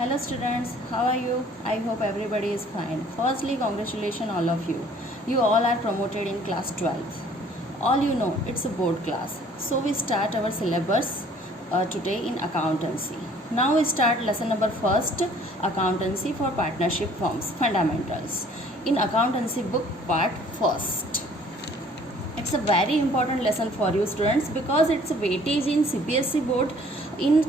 Hello students, how are you? I hope everybody is fine. Firstly, congratulations all of you. You all are promoted in class 12. All you know, it's a board class. So we start our syllabus today in accountancy. Now we start lesson number first, accountancy for partnership firms, fundamentals. In accountancy book part first. It's a very important lesson for you students because it's a weightage in CBSE board in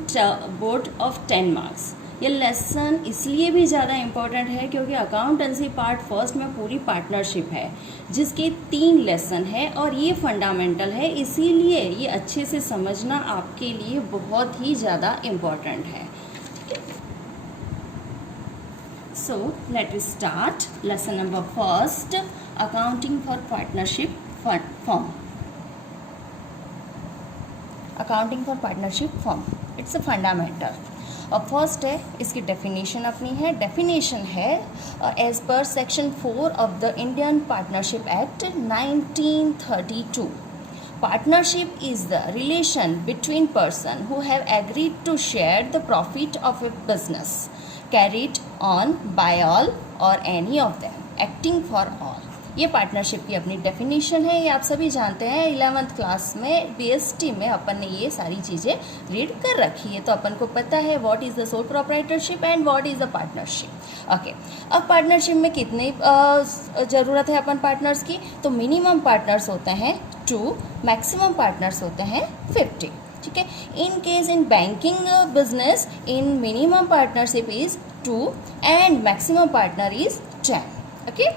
board of 10 marks. ये lesson इसलिए भी ज़्यादा important है क्योंकि accountancy part first में पूरी partnership है जिसके 3 लेसन है और ये फंडामेंटल है, इसीलिए ये अच्छे से समझना आपके लिए बहुत ही ज़्यादा इम्पोर्टेंट है. ठीक है, so let us start lesson number first, accounting for partnership firm. Accounting for partnership firm it's a fundamental. और फर्स्ट है इसकी डेफिनेशन अपनी है. डेफिनेशन है as per section 4 of the Indian partnership act 1932. Partnership is the relation between person who have agreed to share the profit of a business carried on by all or any of them acting for all. ये partnership की अपनी definition है. ये आप सभी जानते हैं 11th class में BST में अपन ने ये सारी चीज़ें रीड कर रखी है, तो अपन को पता है what is the sole proprietorship and what is the partnership. Okay, अब पार्टनरशिप में कितनी ज़रूरत है अपन पार्टनर्स की? तो मिनिमम पार्टनर्स होते हैं 2, मैक्सिमम पार्टनर्स होते हैं 50. ठीक है, in case in banking business in minimum partnership is 2 and maximum partner is 10. Okay,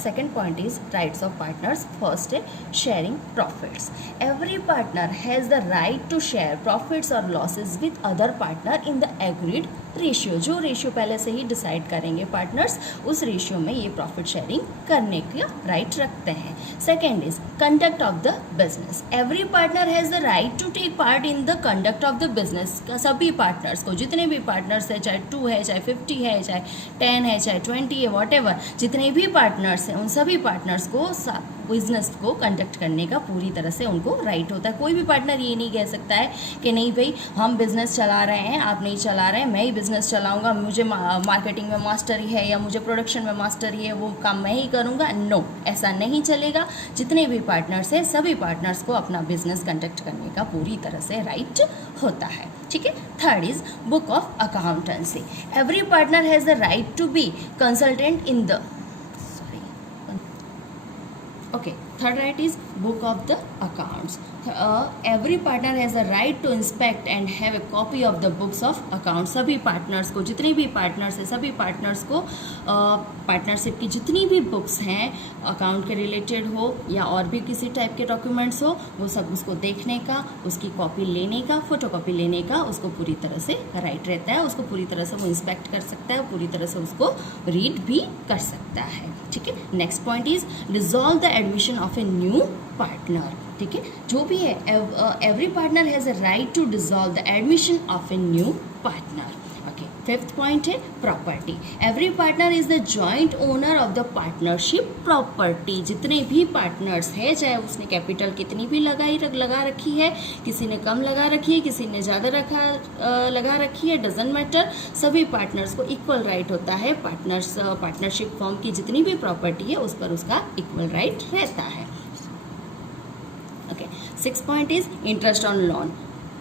second point is rights of partners. First है sharing profits. Every partner has the right to share profits or losses with other partner in the agreed ratio. जो ratio पहले से ही decide करेंगे partners, उस ratio में ये profit sharing करने का राइट रखते हैं. Second is conduct of the business. Every partner has the right to take part in the conduct of the business. सभी पार्टनर्स को, जितने भी पार्टनर्स है, चाहे 2 है, चाहे 50 है, चाहे 10 है, चाहे 20 है, वॉट जितने भी पार्टनर्स हैं उन सभी पार्टनर्स को बिजनेस को कंडक्ट करने का पूरी तरह से उनको राइट होता है. कोई भी पार्टनर ये नहीं कह सकता है कि नहीं भाई हम बिजनेस चला रहे हैं, आप नहीं चला रहे हैं, मैं ही बिजनेस चलाऊंगा, मुझे मार्केटिंग में मास्टरी है या मुझे प्रोडक्शन में मास्टरी है, वो काम मैं ही करूंगा. नो, ऐसा नहीं चलेगा. जितने भी पार्टनर्स हैं सभी पार्टनर्स को अपना बिजनेस कंडक्ट करने का पूरी तरह से राइट होता है. ठीक है. Third is book of accountancy. Every partner has the right to be consultant in the third right is book of the accounts. Every partner has a right to inspect and have a copy of the books of accounts. सभी partners को, जितने भी partners हैं सभी partners को partnership की जितनी भी बुक्स हैं अकाउंट के रिलेटेड हो या और भी किसी टाइप के डॉक्यूमेंट्स हो, वो सब उसको देखने का, उसकी कॉपी लेने का, फोटो कॉपी लेने का उसको पूरी तरह से राइट रहता है. उसको पूरी तरह से वो इंस्पेक्ट कर सकता है, पूरी तरह से उसको रीड भी कर सकता है. ठीक है. Next point is dissolve the admission of a new partner. ठीक है, जो भी है every partner has a right to dissolve the admission of a new partner. Okay, fifth point है property. Every partner is the joint owner of the partnership property. जितने भी partners हैं, चाहे उसने कैपिटल कितनी भी लगा रखी है, किसी ने कम लगा रखी है, किसी ने ज़्यादा लगा रखी है, डजेंट मैटर, सभी पार्टनर्स को इक्वल राइट होता है. पार्टनरशिप फॉर्म की जितनी भी प्रॉपर्टी है उस पर उसका इक्वल राइट रहता है. Okay, 6 point is interest on loan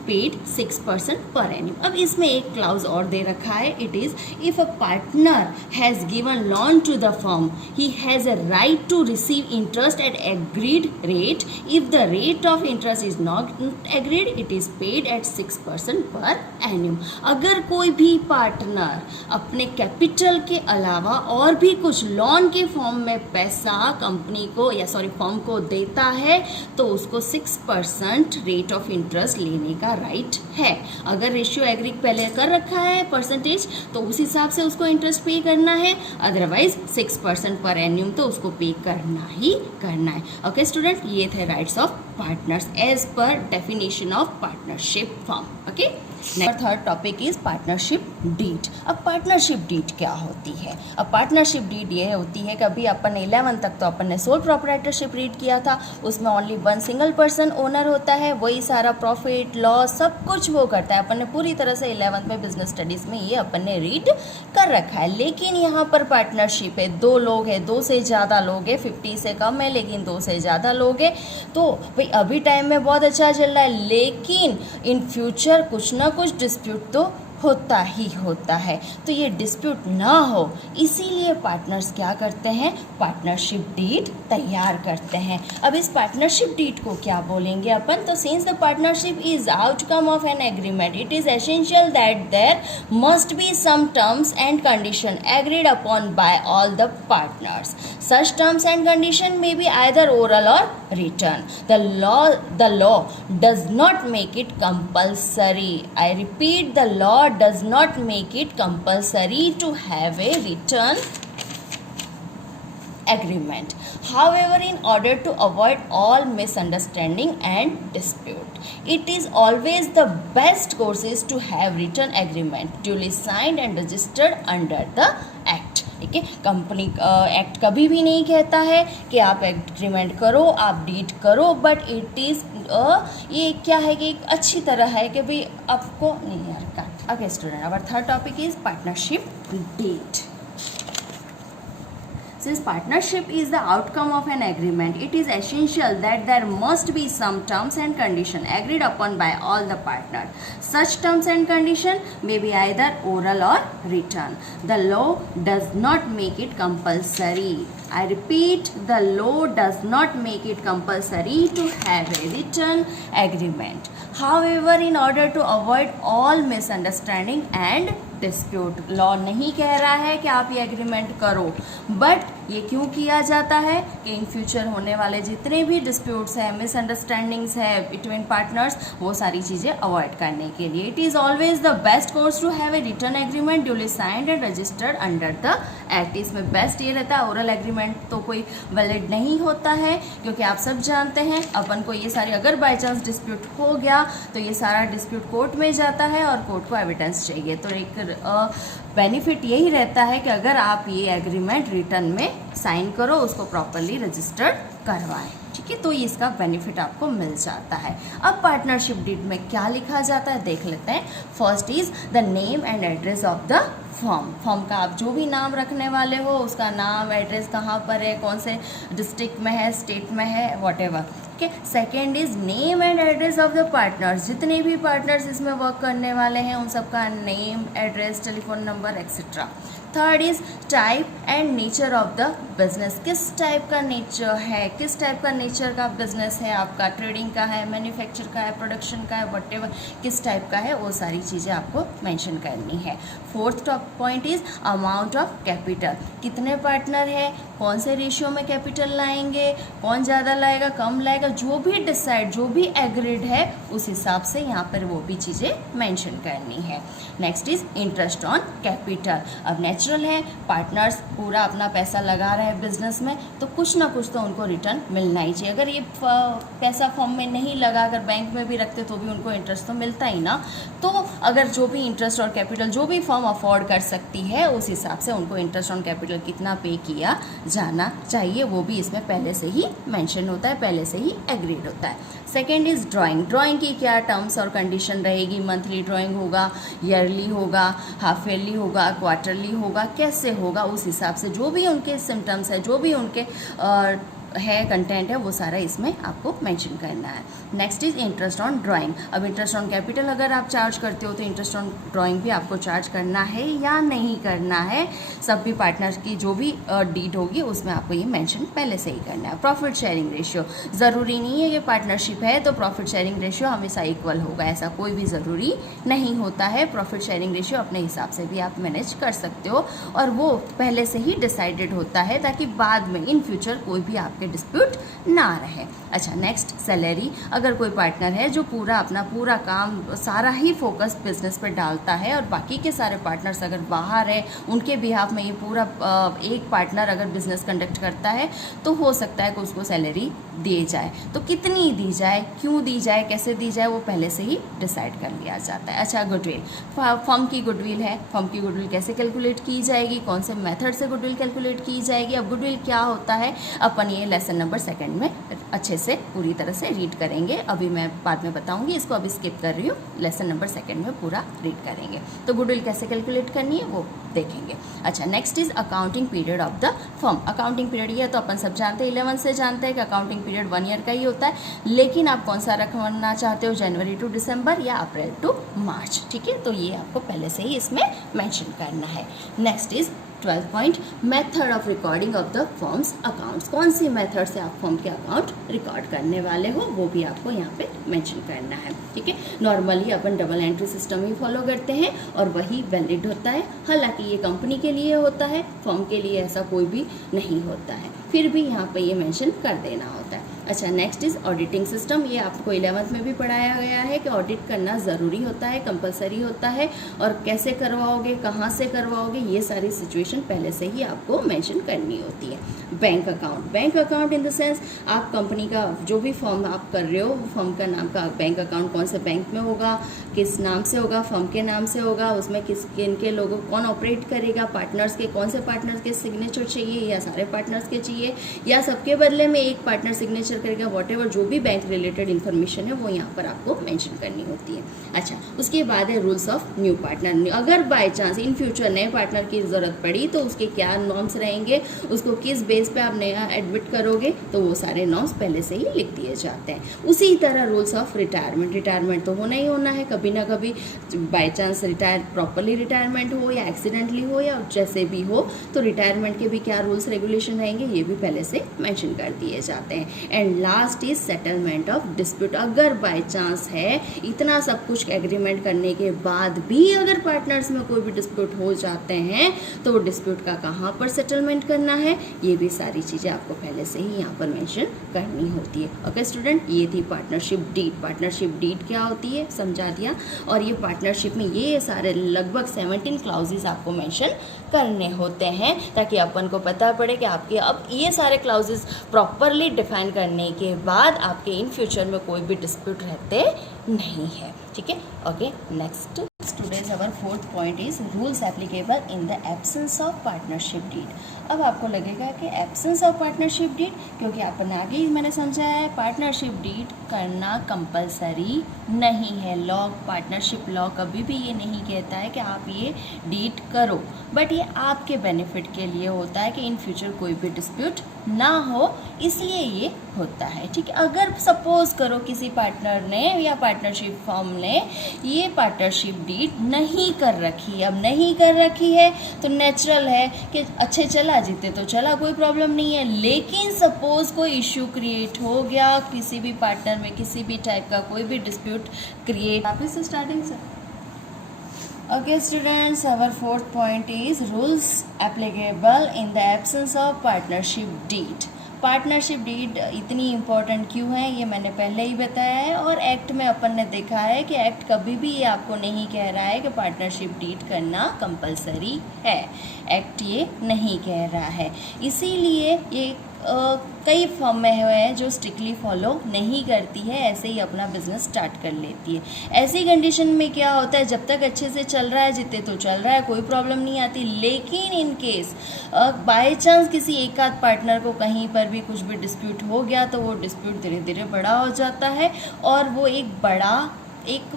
paid 6% per annum. अब इसमें एक क्लाउज और दे रखा है. It is if a partner has given loan to the firm he has a right to receive interest at agreed rate. If the rate of interest is not agreed it is paid at 6% per annum. अगर कोई भी partner अपने capital के अलावा और भी कुछ loan के फॉर्म में पैसा कंपनी को या फर्म को देता है तो उसको 6% रेट ऑफ इंटरेस्ट लेने का राइट है. अगर रेशियो एग्री पहले कर रखा है परसेंटेज तो उस हिसाब से उसको इंटरेस्ट पे करना है, अदरवाइज 6% पर एन्यूम तो उसको पे करना ही करना है. ओके स्टूडेंट, ये थे rights of partners as per definition of partnership firm. Okay. Third topic is partnership deed. अब पार्टनरशिप डीड क्या होती है? अब पार्टनरशिप डीड ये होती है कि अभी अपन 11 तक तो अपन ने सोल प्रोप्राइटरशिप रीड किया था, उसमें only one single person owner होता है, वही सारा प्रॉफिट लॉस सब कुछ वो करता है। अपन ने पूरी तरह से 11th में बिजनेस स्टडीज़ में ये अपन ने रीड कर रखा है। लेकिन यहाँ पर पार्टनरशिप है, 2 लोग हैं, 2 से ज़्यादा लोग हैं, 50 से कम है लेकिन 2 से ज़्यादा लोग हैं। तो भाई अभी टाइम में बहुत अच्छा चल रहा है, लेकिन इन फ्यूचर कुछ ना कुछ डिस्प्यूट तो होता ही होता है। तो ये डिस्प्यूट ना हो इसीलिए पार्टनर्स क्या करते हैं? पार्टनरशिप डीड तैयार करते हैं। अब इस पार्टनरशिप डीड को क्या बोलेंगे अपन? तो since the partnership is outcome of an agreement it is essential that there must be some terms and condition agreed upon by all the partners. Such terms and condition may be either oral or written. The law does not make it compulsory. I repeat, the law does not make it compulsory to have a written agreement. However, in order to avoid all misunderstanding and dispute, it is always the best course is to have written agreement duly signed and registered under the act. ठीक है, company act कभी भी नहीं कहता है कि आप agreement करो, आप डीड करो, बट इट इज़ ये क्या है कि एक अच्छी तरह है कि भाई आपको नहीं यार का। Okay student, our third topic is partnership deed. Since partnership is the outcome of an agreement, it is essential that there must be some terms and conditions agreed upon by all the partners. Such terms and conditions may be either oral or written. The law does not make it compulsory. I repeat, the law does not make it compulsory to have a written agreement. However, in order to avoid all misunderstanding and dispute, law नहीं कह रहा है कि आप ये agreement करो, but ये क्यों किया जाता है कि इन फ्यूचर होने वाले जितने भी डिस्प्यूट्स हैं, मिसअंडरस्टैंडिंग्स है बिटवीन पार्टनर्स, वो सारी चीज़ें अवॉइड करने के लिए it is always the best course to have a return agreement duly signed and registered under the act. इसमें बेस्ट ये रहता है, ओरल एग्रीमेंट तो कोई वैलिड नहीं होता है, क्योंकि आप सब जानते हैं अपन को ये सारी अगर बाई चांस डिस्प्यूट हो गया तो ये सारा डिस्प्यूट कोर्ट में जाता है और कोर्ट को एविडेंस चाहिए। तो एक बेनिफिट यही रहता है कि अगर आप ये एग्रीमेंट रिटर्न में साइन करो, उसको प्रॉपरली रजिस्टर्ड करवाएं, ठीक है, तो इसका बेनिफिट आपको मिल जाता है। अब पार्टनरशिप डीड में क्या लिखा जाता है देख लेते हैं। First is the name and address of the form का आप जो भी नाम रखने वाले हो उसका नाम एड्रेस कहाँ पर है, कौन से डिस्ट्रिक्ट में है, स्टेट में है, वॉटेवर, ठीक है। Second is name and address of the partners, जितने भी पार्टनर्स इसमें वर्क करने वाले हैं उन सबका name, address, telephone number etcetera. Third is type and nature of the business, किस टाइप का नेचर है, किस टाइप का नेचर का बिजनेस है आपका, ट्रेडिंग का है, मैन्युफैक्चर का है, प्रोडक्शन का है, वटेवर किस टाइप का है, वो सारी चीज़ें आपको मेंशन करनी है। Fourth top point is amount of capital, कितने पार्टनर है, कौन से रेशियो में कैपिटल लाएंगे, कौन ज़्यादा लाएगा कम लाएगा, जो भी डिसाइड, जो भी एग्रीड है उस हिसाब से यहाँ पर वो भी चीज़ें मेंशन करनी है। Next is interest on capital. अब नेचुरल है, पार्टनर्स पूरा अपना पैसा लगा रहे हैं बिजनेस में, तो कुछ ना कुछ तो उनको रिटर्न मिलना ही चाहिए। अगर ये पैसा फॉर्म में नहीं लगा, अगर बैंक में भी रखते तो भी उनको इंटरेस्ट तो मिलता ही ना। तो अगर जो भी इंटरेस्ट और कैपिटल जो भी फर्म अफोर्ड कर सकती है उस हिसाब से उनको इंटरेस्ट ऑन कैपिटल कितना पे किया जाना चाहिए, वो भी इसमें पहले से ही मेंशन होता है, पहले से ही एग्रीड होता है। सेकेंड इज ड्राइंग की क्या टर्म्स और कंडीशन रहेगी, मंथली ड्राइंग होगा, ईयरली होगा, हाफ ईयरली होगा, क्वार्टरली होगा, कैसे होगा, उस हिसाब से जो भी उनके सिम्टम्स है, जो भी उनके है कंटेंट है, वो सारा इसमें आपको मेंशन करना है। Next is interest on drawing. अब इंटरेस्ट ऑन कैपिटल अगर आप चार्ज करते हो तो इंटरेस्ट ऑन ड्राइंग भी आपको चार्ज करना है या नहीं करना है, सब भी पार्टनर्स की जो भी डीड होगी उसमें आपको ये मेंशन पहले से ही करना है। प्रॉफिट शेयरिंग रेशियो, ज़रूरी नहीं है कि पार्टनरशिप है तो प्रॉफिट शेयरिंग रेशियो हमेशा इक्वल होगा, ऐसा कोई भी ज़रूरी नहीं होता है। प्रॉफिट शेयरिंग रेशियो अपने हिसाब से भी आप मैनेज कर सकते हो और वो पहले से ही डिसाइडेड होता है ताकि बाद में इन फ्यूचर कोई भी आपके आपके डिस्प्यूट ना रहे। अच्छा, नेक्स्ट सैलरी। अगर कोई पार्टनर है जो अपना पूरा काम सारा ही फोकस बिजनेस पे डालता है और बाकी के सारे पार्टनर्स अगर बाहर है, उनके बिहाफ में ये पूरा एक पार्टनर अगर बिजनेस कंडक्ट करता है तो हो सकता है कि उसको सैलरी दी जाए। तो कितनी दी जाए, क्यों दी जाए, कैसे दी जाए, वो पहले से ही डिसाइड कर लिया जाता है। अच्छा, गुडविल। फर्म की गुडविल है, फर्म की गुडविल कैसे कैलकुलेट की जाएगी, कौन से मेथड से गुडविल कैलकुलेट की जाएगी। अब गुडविल क्या होता है अपन ये लेसन नंबर 2 में अच्छे से पूरी तरह से रीड करेंगे। अभी मैं बाद में बताऊंगी, इसको अभी स्किप कर रही हूँ, लेसन नंबर 2 में पूरा रीड करेंगे। तो गुडविल कैसे कैलकुलेट करनी है वो देखेंगे। अच्छा, next is accounting period of the firm. Accounting period ये तो अपन सब जानते हैं, 11 से जानते हैं कि अकाउंटिंग पीरियड 1 ईयर का ही होता है, लेकिन आप कौन सा रखना चाहते हो, जनवरी टू दिसंबर या अप्रैल टू मार्च। ठीक है, तो ये आपको पहले से ही इसमें मेंशन करना है। Next is 12 point, method of recording of the firms accounts. कौन सी मेथड से आप फर्म के अकाउंट रिकॉर्ड करने वाले हो वो भी आपको यहाँ पे मेंशन करना है। ठीक है, नॉर्मली अपन डबल एंट्री सिस्टम ही फॉलो करते हैं और वही वैलिड होता है। हालांकि ये कंपनी के लिए होता है, फर्म के लिए ऐसा कोई भी नहीं होता है, फिर भी यहाँ पे ये मेंशन कर देना होता है। अच्छा, नेक्स्ट इज ऑडिटिंग सिस्टम। ये आपको 11th में भी पढ़ाया गया है कि ऑडिट करना ज़रूरी होता है, कंपलसरी होता है, और कैसे करवाओगे, कहाँ से करवाओगे, ये सारी सिचुएशन पहले से ही आपको मेंशन करनी होती है। Bank account. Bank account in the sense आप कंपनी का जो भी फर्म आप कर रहे हो, फर्म का नाम का बैंक अकाउंट कौन से बैंक में होगा, किस नाम से होगा, फर्म के नाम से होगा, उसमें किन के लोगों कौन ऑपरेट करेगा, पार्टनर्स के कौन से पार्टनर्स के सिग्नेचर चाहिए या सारे पार्टनर्स के चाहिए या सबके बदले में एक पार्टनर सिग्नेचर करेगा, वॉटेवर जो भी बैंक रिलेटेड इन्फॉर्मेशन है वो यहाँ पर आपको मेंशन करनी होती है। अच्छा, उसके बाद है रूल्स ऑफ न्यू पार्टनर। अगर बाय चांस इन फ्यूचर नए पार्टनर की ज़रूरत पड़ी तो उसके क्या नॉर्म्स रहेंगे, उसको किस बेस पे आप नया एडमिट करोगे, तो वो सारे नॉर्म्स पहले से ही लिख दिए जाते हैं। उसी तरह रूल्स ऑफ रिटायरमेंट। रिटायरमेंट तो होना ही होना है, कभी ना कभी बाय चांस प्रॉपरली रिटायरमेंट हो या एक्सीडेंटली हो या जैसे भी हो, तो रिटायरमेंट के भी क्या रूल्स रेगुलेशन रहेंगे ये भी पहले से मेंशन कर दिए जाते हैं। And last is settlement of dispute. अगर बाय चांस है इतना सब कुछ एग्रीमेंट करने के बाद भी अगर पार्टनर्स में कोई भी डिस्प्यूट हो जाते हैं तो वो डिस्प्यूट का कहाँ पर सेटलमेंट करना है, ये भी सारी चीज़ें आपको पहले से ही यहाँ पर मेंशन करनी होती है। ओके स्टूडेंट, ये थी पार्टनरशिप डीड। पार्टनरशिप डीड क्या होती है समझा दिया, और ये पार्टनरशिप में ये सारे लगभग 17 क्लाउजेज आपको मेंशन करने होते हैं ताकि अपन को पता पड़े कि आपके अब ये सारे क्लाउजेज प्रॉपरली डिफाइन करने के बाद आपके इन फ्यूचर में कोई भी डिस्प्यूट रहते नहीं है। ठीक है, okay next today's our 4th point is rules applicable in the absence of partnership deed. अब आपको लगेगा कि एब्सेंस ऑफ पार्टनरशिप डीड, क्योंकि आपने आगे ही मैंने समझाया है पार्टनरशिप डीड करना कंपलसरी नहीं है। लॉ, पार्टनरशिप लॉ कभी भी ये नहीं कहता है कि आप ये डीड करो, बट ये आपके बेनिफिट के लिए होता है कि इन फ्यूचर कोई भी डिस्प्यूट ना हो, इसलिए ये होता है। ठीक है, अगर सपोज करो किसी पार्टनर ने या पार्टनरशिप फर्म ने ये पार्टनरशिप डीड नहीं कर रखी, अब नहीं कर रखी है तो नेचुरल है कि अच्छे चला, जीते तो चला, कोई प्रॉब्लम नहीं है। लेकिन सपोज कोई इश्यू क्रिएट हो गया किसी भी पार्टनर में, किसी भी टाइप का कोई भी डिस्प्यूट क्रिएट, वापस से स्टार्टिंग से। Okay students, our 4th point is rules applicable in the absence of partnership deed. Partnership deed इतनी इम्पोर्टेंट क्यों है ये मैंने पहले ही बताया है, और एक्ट में अपन ने देखा है कि एक्ट कभी भी ये आपको नहीं कह रहा है कि पार्टनरशिप डीड करना कंपलसरी है। एक्ट ये नहीं कह रहा है, इसीलिए ये कई फर्म में है जो स्ट्रिक्टली फॉलो नहीं करती है, ऐसे ही अपना बिजनेस स्टार्ट कर लेती है। ऐसी कंडीशन में क्या होता है, जब तक अच्छे से चल रहा है, जितने तो चल रहा है, कोई प्रॉब्लम नहीं आती। लेकिन इन केस बाय चांस किसी एक आध पार्टनर को कहीं पर भी कुछ भी डिस्प्यूट हो गया तो वो डिस्प्यूट धीरे धीरे बड़ा हो जाता है और वो एक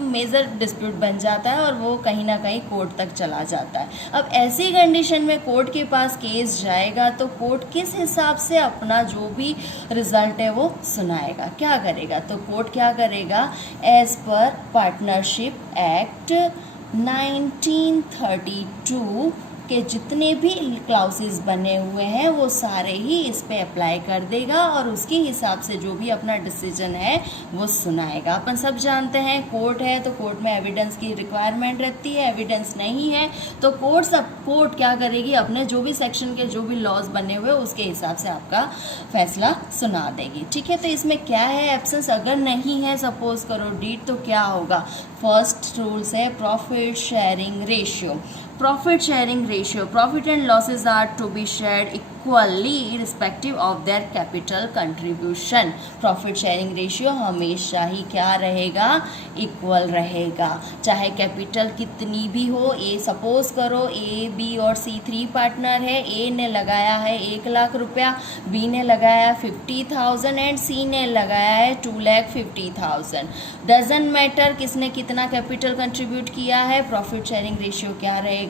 मेजर डिस्प्यूट बन जाता है और वो कहीं ना कहीं कोर्ट तक चला जाता है। अब ऐसी कंडीशन में कोर्ट के पास केस जाएगा तो कोर्ट किस हिसाब से अपना जो भी रिजल्ट है वो सुनाएगा, क्या करेगा, तो कोर्ट क्या करेगा, एज पर पार्टनरशिप एक्ट 1932 के जितने भी क्लाउसेस बने हुए हैं वो सारे ही इस पे अप्लाई कर देगा और उसके हिसाब से जो भी अपना डिसीजन है वो सुनाएगा। अपन सब जानते हैं कोर्ट है तो कोर्ट में एविडेंस की रिक्वायरमेंट रहती है, एविडेंस नहीं है तो कोर्ट क्या करेगी, अपने जो भी सेक्शन के जो भी लॉज बने हुए उसके हिसाब से आपका फैसला सुना देगी। ठीक है, तो इसमें क्या है, एब्सेंस अगर नहीं है सपोज करो डीड, तो क्या होगा, फर्स्ट रूल्स है profit sharing ratio. Profit sharing ratio, profit and losses are to be shared equally respective of their capital contribution. Profit sharing ratio हमेशा ही क्या रहेगा, इक्वल रहेगा, चाहे कैपिटल कितनी भी हो। ए सपोज करो ए बी और सी 3 पार्टनर है, ए ने लगाया है 1 लाख रुपया, बी ने लगाया 50,000 एंड सी ने लगाया है 2,50,000। डजंट मैटर किसने कितना कैपिटल कंट्रीब्यूट किया है, प्रॉफिट शेयरिंग रेशियो क्या रहेगा,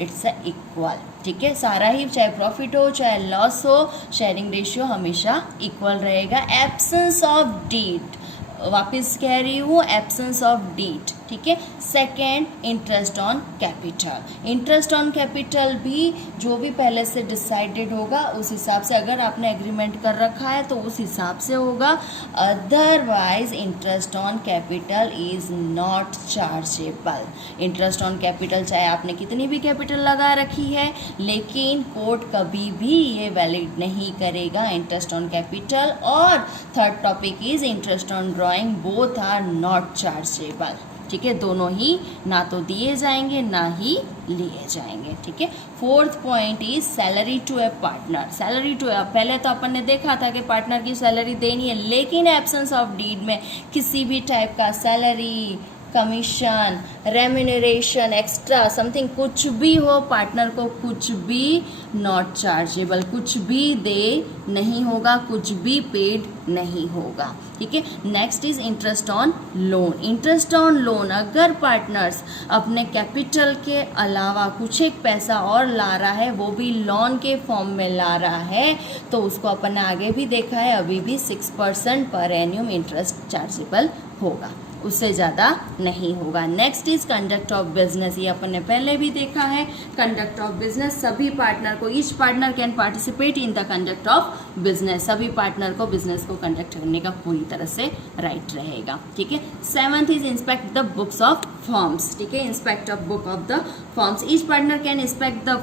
इट्स इक्वल। ठीक है, सारा ही चाहे प्रॉफिट हो चाहे लॉस हो, शेयरिंग रेशियो हमेशा इक्वल रहेगा। एब्सेंस ऑफ डीड, वापस कह रही हूँ, एब्सेंस ऑफ डीड। ठीक है, second interest on capital. Interest on capital भी जो भी पहले से डिसाइडेड होगा उस हिसाब से, अगर आपने एग्रीमेंट कर रखा है तो उस हिसाब से होगा, otherwise interest on capital is not chargeable. Interest on capital चाहे आपने कितनी भी कैपिटल लगा रखी है, लेकिन कोर्ट कभी भी ये वैलिड नहीं करेगा इंटरेस्ट ऑन कैपिटल। और third topic is interest on drawing, both are not chargeable. ठीक है, दोनों ही ना तो दिए जाएंगे ना ही लिए जाएंगे। ठीक है, fourth point is salary to a partner. Salary to a, पहले तो अपन ने देखा था कि पार्टनर की सैलरी देनी है, लेकिन एब्सेंस ऑफ डीड में किसी भी टाइप का salary, commission, remuneration, extra something कुछ भी हो, पार्टनर को कुछ भी नॉट चार्जेबल, कुछ भी दे नहीं होगा, कुछ भी पेड नहीं होगा। ठीक है, next is interest on loan. Interest on loan, अगर पार्टनर्स अपने कैपिटल के अलावा कुछ एक पैसा और ला रहा है, वो भी लोन के फॉर्म में ला रहा है, तो उसको अपन ने आगे भी देखा है, अभी भी 6% पर एन्यूम इंटरेस्ट चार्जेबल होगा, उससे ज़्यादा नहीं होगा। Next is conduct of business, ये अपन ने पहले भी देखा है। कंडक्ट ऑफ बिजनेस, सभी पार्टनर को, each partner can participate in the conduct of business. सभी पार्टनर को बिजनेस को कंडक्ट करने का पूरी तरह से राइट रहेगा। ठीक है, seventh is inspect the books of forms. ठीक है, inspect of book of the forms, each partner can inspect the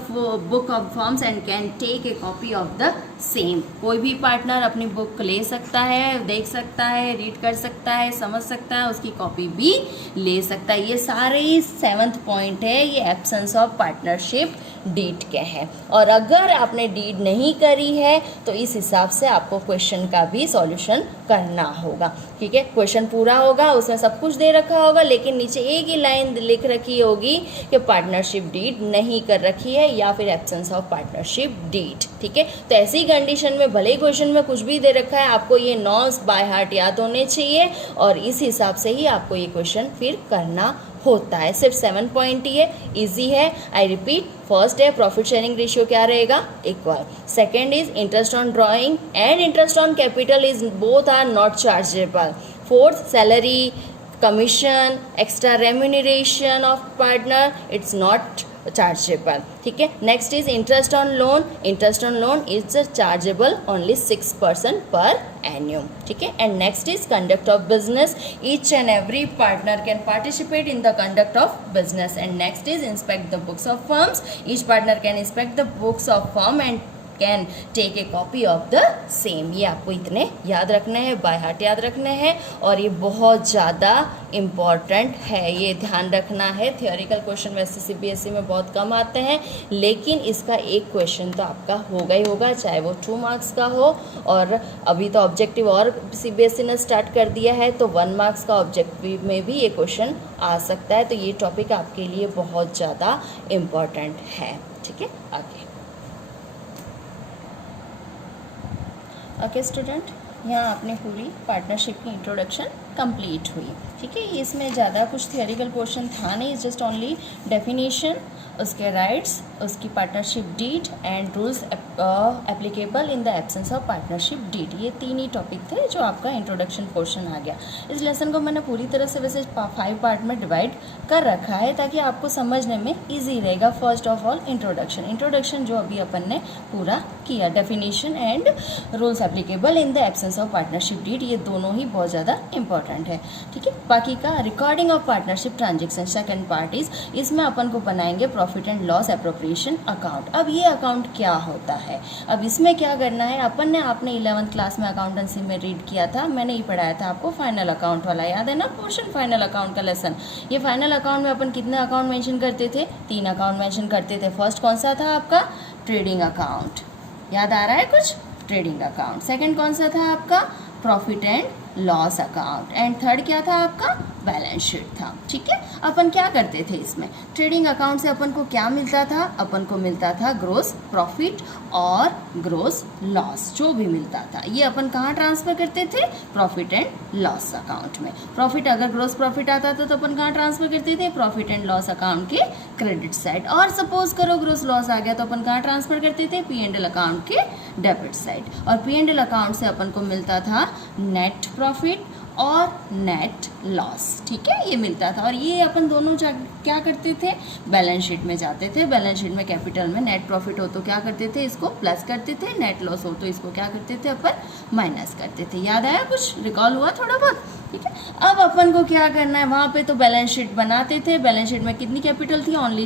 book of forms and can take a copy of the same. कोई भी पार्टनर अपनी book ले सकता है, देख सकता है, रीड कर सकता है, समझ सकता है, उसकी कॉपी भी ले सकता है। ये सारे 7th पॉइंट है, ये एब्सेंस ऑफ पार्टनरशिप डीड के हैं। और अगर आपने डीड नहीं करी है तो इस हिसाब से आपको क्वेश्चन का भी सॉल्यूशन करना होगा। ठीक है, क्वेश्चन पूरा होगा, उसमें सब कुछ दे रखा होगा, लेकिन नीचे एक ही लाइन लिख रखी होगी कि पार्टनरशिप डीड नहीं कर रखी है या फिर एब्सेंस ऑफ पार्टनरशिप डीड। ठीक है, तो ऐसी कंडीशन में भले ही क्वेश्चन में कुछ भी दे रखा है, आपको ये नॉर्म्स बाय हार्ट याद होने चाहिए और इस हिसाब से ही आपको ये क्वेश्चन फिर करना होता है। सिर्फ 7 पॉइंट ही है, इजी है। आई रिपीट, फर्स्ट है प्रॉफिट शेयरिंग रेशियो क्या रहेगा, equal. Second is interest on drawing and interest on capital is both are not chargeable. Fourth, salary, commission, extra remuneration of partner, it's not chargeable. ठीक है, next is interest on loan. Interest on loan is chargeable only 6% per annum. ठीक है, and next is conduct of business. Each and every partner can participate in the conduct of business. And next is inspect the books of firms. Each partner can inspect the books of firm and can take a copy of the same. ये आपको इतने याद रखने हैं, by heart याद रखने हैं, और ये बहुत ज़्यादा इम्पॉर्टेंट है, ये ध्यान रखना है। थियोरिकल क्वेश्चन वैसे CBSE में बहुत कम आते हैं, लेकिन इसका एक क्वेश्चन तो आपका होगा ही होगा, चाहे वो 2 मार्क्स का हो। और अभी तो ऑब्जेक्टिव और CBSE ने स्टार्ट कर दिया है, तो 1 मार्क्स का ऑब्जेक्टिव में भी ये क्वेश्चन आ सकता है। तो ये टॉपिक आपके लिए बहुत ज़्यादा इम्पॉर्टेंट है। ठीक है, आगे ओके स्टूडेंट, यहाँ आपने पूरी पार्टनरशिप की इंट्रोडक्शन कंप्लीट हुई। ठीक है, इसमें ज़्यादा कुछ थियोरिकल पोर्शन था नहीं, जस्ट ओनली डेफिनेशन, उसके राइट्स, उसकी partnership deed and rules applicable in the absence of partnership deed. ये 3 ही टॉपिक थे जो आपका इंट्रोडक्शन पोर्शन आ गया। इस लेसन को मैंने पूरी तरह से वैसे 5 पार्ट में डिवाइड कर रखा है ताकि आपको समझने में ईजी रहेगा। फर्स्ट ऑफ ऑल इंट्रोडक्शन जो अभी अपन ने पूरा किया, definition and rules applicable in the absence of partnership deed, ये दोनों ही बहुत ज़्यादा इंपॉर्टेंट है। ठीक है, बाकी का recording of partnership transaction, second part is, इसमें अपन को बनाएंगे profit and loss appropriation account. अब ये अकाउंट क्या होता है, अब इसमें क्या करना है, अपन ने आपने 11th क्लास में अकाउंटेंसी में रीड किया था, मैंने ही पढ़ाया था आपको फाइनल अकाउंट वाला, याद है ना पोर्शन, फाइनल अकाउंट का लेसन। ये फाइनल अकाउंट में अपन कितने अकाउंट मेंशन करते थे, 3 अकाउंट मेंशन करते थे। फर्स्ट कौन सा था आपका, ट्रेडिंग अकाउंट, याद आ रहा है कुछ, ट्रेडिंग अकाउंट। सेकंड कौन सा था आपका, profit and loss account, and third क्या था आपका, बैलेंस शीट था। ठीक है, अपन क्या करते थे इसमें, ट्रेडिंग अकाउंट से अपन को क्या मिलता था, अपन को मिलता था ग्रोस प्रॉफिट और ग्रोस लॉस, जो भी मिलता था ये अपन कहाँ ट्रांसफर करते थे, प्रॉफिट एंड लॉस अकाउंट में। प्रॉफिट, अगर ग्रोस प्रॉफिट आता था तो अपन कहाँ ट्रांसफर करते थे, प्रॉफिट एंड लॉस अकाउंट के क्रेडिट साइड, और सपोज करो ग्रोस लॉस आ गया तो अपन कहाँ ट्रांसफर करते थे, P&L अकाउंट के डेबिट साइड, और P&L अकाउंट से अपन को मिलता था नेट प्रॉफिट और नेट लॉस। ठीक है, ये मिलता था, और ये अपन दोनों क्या करते थे, बैलेंस शीट में जाते थे। बैलेंस शीट में कैपिटल में नेट प्रॉफिट हो तो क्या करते थे, इसको प्लस करते थे, नेट लॉस हो तो इसको क्या करते थे अपन, माइनस करते थे। याद आया कुछ, रिकॉल हुआ थोड़ा बहुत। ठीक है, अब अपन को क्या करना है, वहाँ पे तो बैलेंस शीट बनाते थे, बैलेंस शीट में कितनी कैपिटल थी, ओनली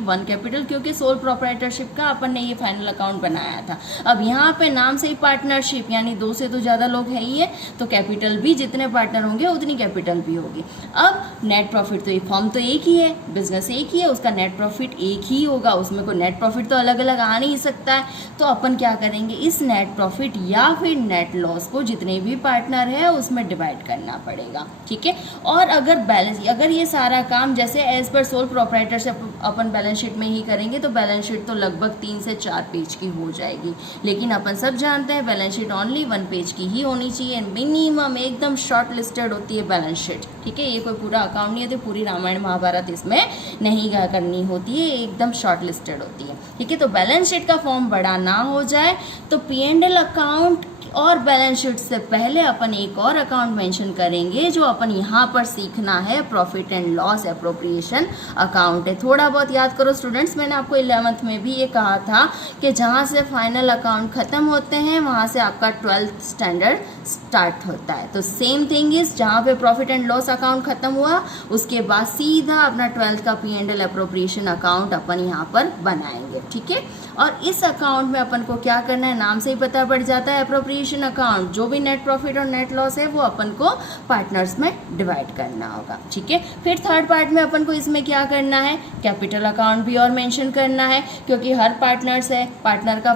1 कैपिटल, क्योंकि सोल प्रोप्राइटरशिप का अपन ने ये फाइनल अकाउंट बनाया था। अब यहाँ पे नाम से ही पार्टनरशिप, यानी 2 से तो ज़्यादा लोग है ही है, तो कैपिटल भी जितने पार्टनर होंगे उतनी कैपिटल भी होगी। अब नेट प्रॉफिट, तो ये फॉर्म तो एक ही है, बिजनेस एक ही है, उसका नेट प्रॉफिट एक ही होगा, उसमें कोई नेट प्रॉफिट तो अलग अलग आ नहीं सकता है। तो अपन क्या करेंगे, इस नेट प्रॉफिट या फिर नेट लॉस को जितने भी पार्टनर है उसमें डिवाइड करना पड़ेगा। ठीक है, और अगर ये सारा काम जैसे एज पर सोल प्रोप्राइटरशिप अपन बैलेंस शीट में ही करेंगे तो बैलेंस शीट तो लगभग 3 से 4 पेज की हो जाएगी, लेकिन अपन सब जानते हैं बैलेंस शीट ओनली 1 पेज की ही होनी चाहिए, मिनिमम एकदम शॉर्ट लिस्टेड होती है बैलेंस शीट। ठीक है, ये कोई पूरा अकाउंट नहीं होती, पूरी रामायण महाभारत इसमें नहीं करनी होती है, एकदम शॉर्ट लिस्टेड होती है। ठीक है, तो बैलेंस शीट का फॉर्म बड़ा ना हो जाए तो P&L अकाउंट और बैलेंस शीट से पहले अपन एक और अकाउंट मेंशन करेंगे जो अपन यहाँ पर सीखना है, profit and loss appropriation account है। थोड़ा बहुत याद करो स्टूडेंट्स, मैंने आपको 11th में भी ये कहा था कि जहाँ से फाइनल अकाउंट खत्म होते हैं वहाँ से आपका 12th स्टैंडर्ड स्टार्ट होता है। तो सेम थिंग इज, जहाँ पे प्रॉफिट एंड लॉस अकाउंट खत्म हुआ उसके बाद सीधा अपना 12th का P&L एप्रोप्रिएशन अकाउंट अपन यहाँ पर बनाएंगे। ठीक है, और इस अकाउंट में अपन को क्या करना है, नाम से ही पता पड़ जाता है, एप्रोप्रिएशन अकाउंट, जो भी नेट प्रॉफिट और नेट लॉस है वो अपन को पार्टनर्स में डिवाइड करना होगा। ठीक है, फिर थर्ड पार्ट में अपन को इसमें क्या करना है, कैपिटल अकाउंट भी और मेंशन करना है, क्योंकि हर पार्टनर्स है, पार्टनर का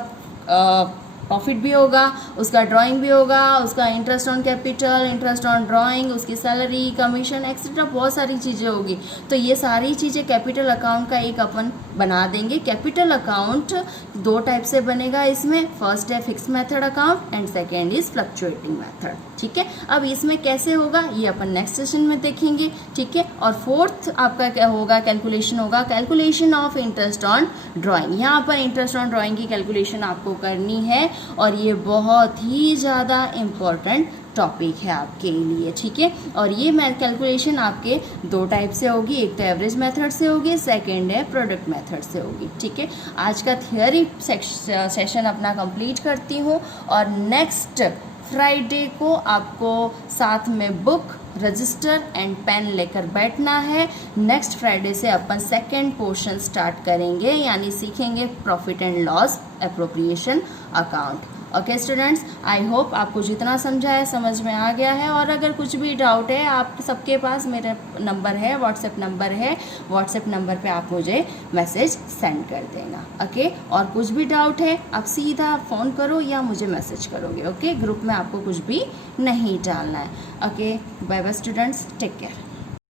प्रॉफिट भी होगा, उसका ड्राइंग भी होगा, उसका interest on capital, interest on drawing, उसकी सैलरी, कमीशन एक्सेट्रा बहुत सारी चीज़ें होगी। तो ये सारी चीज़ें कैपिटल अकाउंट का एक अपन बना देंगे। कैपिटल अकाउंट 2 टाइप से बनेगा इसमें, फर्स्ट है fix method account and second is fluctuating method. ठीक है, अब इसमें कैसे होगा ये अपन नेक्स्ट सेशन में देखेंगे। ठीक है, और फोर्थ आपका क्या होगा, कैलकुलेशन होगा, calculation of interest on drawing. यहाँ पर इंटरेस्ट ऑन ड्राइंग की कैलकुलेशन आपको करनी है और ये बहुत ही ज़्यादा इम्पोर्टेंट टॉपिक है आपके लिए। ठीक है, और ये कैलकुलेशन आपके 2 टाइप से होगी, एक तो एवरेज मेथड से होगी, सेकंड है प्रोडक्ट मेथड से होगी। ठीक है, आज का थियोरी सेशन अपना कंप्लीट करती हूँ और नेक्स्ट फ्राइडे को आपको साथ में बुक, रजिस्टर एंड पेन लेकर बैठना है। नेक्स्ट फ्राइडे से अपन सेकेंड पोर्शन स्टार्ट करेंगे, यानी सीखेंगे profit and loss appropriation account. Okay students, I hope आपको जितना समझा है समझ में आ गया है, और अगर कुछ भी डाउट है, आप सबके पास मेरा नंबर है, व्हाट्सएप नंबर है, व्हाट्सएप नंबर पे आप मुझे मैसेज सेंड कर देना। ओके, और कुछ भी डाउट है आप सीधा फ़ोन करो या मुझे मैसेज करोगे। ओके, ग्रुप में आपको कुछ भी नहीं डालना है। Okay, bye bye students, take care.